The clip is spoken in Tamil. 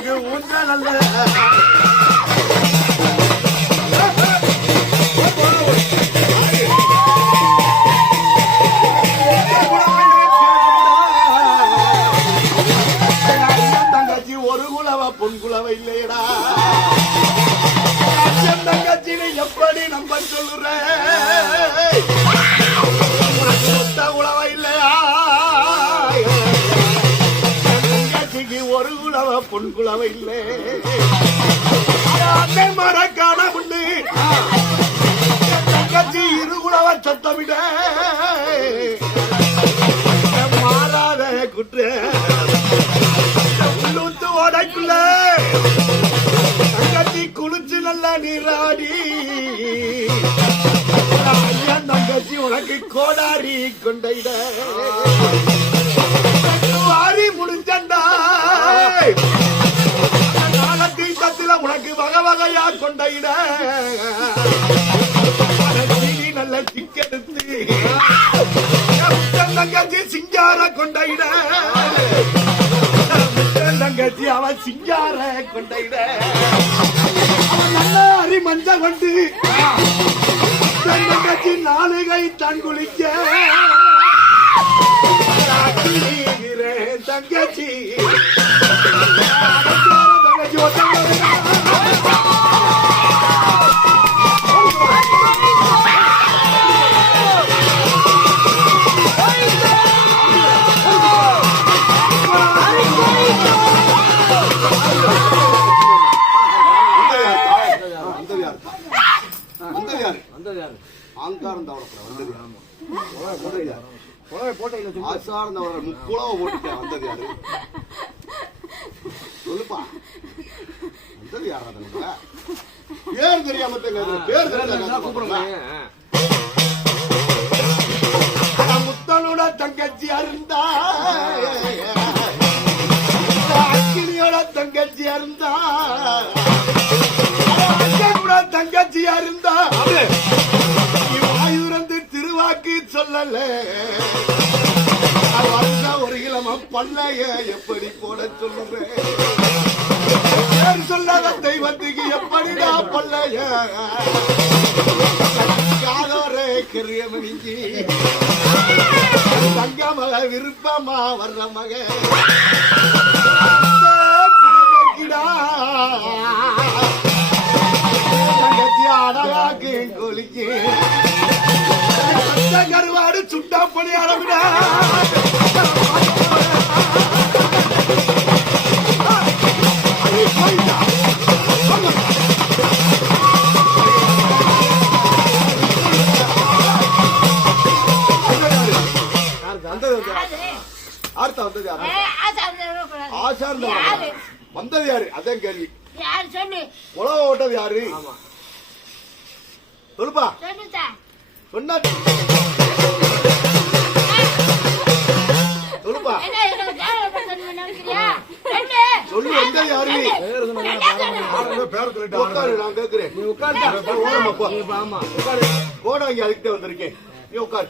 நல்ல தங்கச்சி ஒரு குலவ பொன் இல்லையடா. அச்சன் தங்கச்சினை எப்படி நம்ப சொல்லுற? ஒரு குலவ பொன் குலவ இல்லை. அன்னை மரக்கான உண்டு தங்கச்சி இரு குலவ சத்தமிட. மாறாத குற்ற. உள்ளூத்து ஓடைக்குள்ள. தங்கச்சி குளிச்சு நல்லா நீராடி. தங்கச்சி உனக்கு கோடாரி கொண்டையிட. நல்ல சிக்கெடுத்து முத்தன் தங்கச்சி சிங்கார கொண்டையிட தங்கச்சி அவன் சிங்கார கொண்டையிட அவன் நல்ல அரி மஞ்ச கொண்டு முத்தன் தங்கச்சி நாலுகை தன் குளிக்க தங்கச்சி ஆங்காரம் வந்தது. யாரு? ஆசாரம் முக்குளவ போட்டுட்டேன் வந்தது யாரு? சொல்லுப்பா. வந்தது யாரா தனக்கு பேர் தெரியாம தெரியாது பேர் தெரியாம கூப்பிடுறேன் முத்தனோட தங்கச்சி அருந்தா. அக்கினியோட தங்கச்சி அருந்தா. தங்கச்சி அருந்தா. திருவாக்கு ஒரு கிழமை பல்லைய எப்படி போட சொல்லுறேன் பேர் சொல்லாத தெய்வத்துக்கு எப்படிடா பல்லைய காதோரே கிரிய மிஞ்சி தங்க விருப்பமா வர்ற மக. புள்ளக்கிடா. தங்கச்சி அழகாக்கு கொலிக்கு. கருவாடு சுட்டா பணி ஆரம்பிடா. வந்தது ஆர்த்தா வந்தது தவற வந்தது யாரு? அதான் கேள்வி. யார்? சொல்லு. உலக ஓட்டது யாரு? சொல்லுப்பா. சொல்லுதா. சொன்னா சொல்லுப்பா? சொல்லு. எந்த யாரு பேர் சொல்லிட்டு உட்காரு நான் கேக்குறேன் நீ உட்காரு ஓரமா போ கோடாங்கி அதுக்கிட்ட வந்திருக்கேன் நீ உட்காரு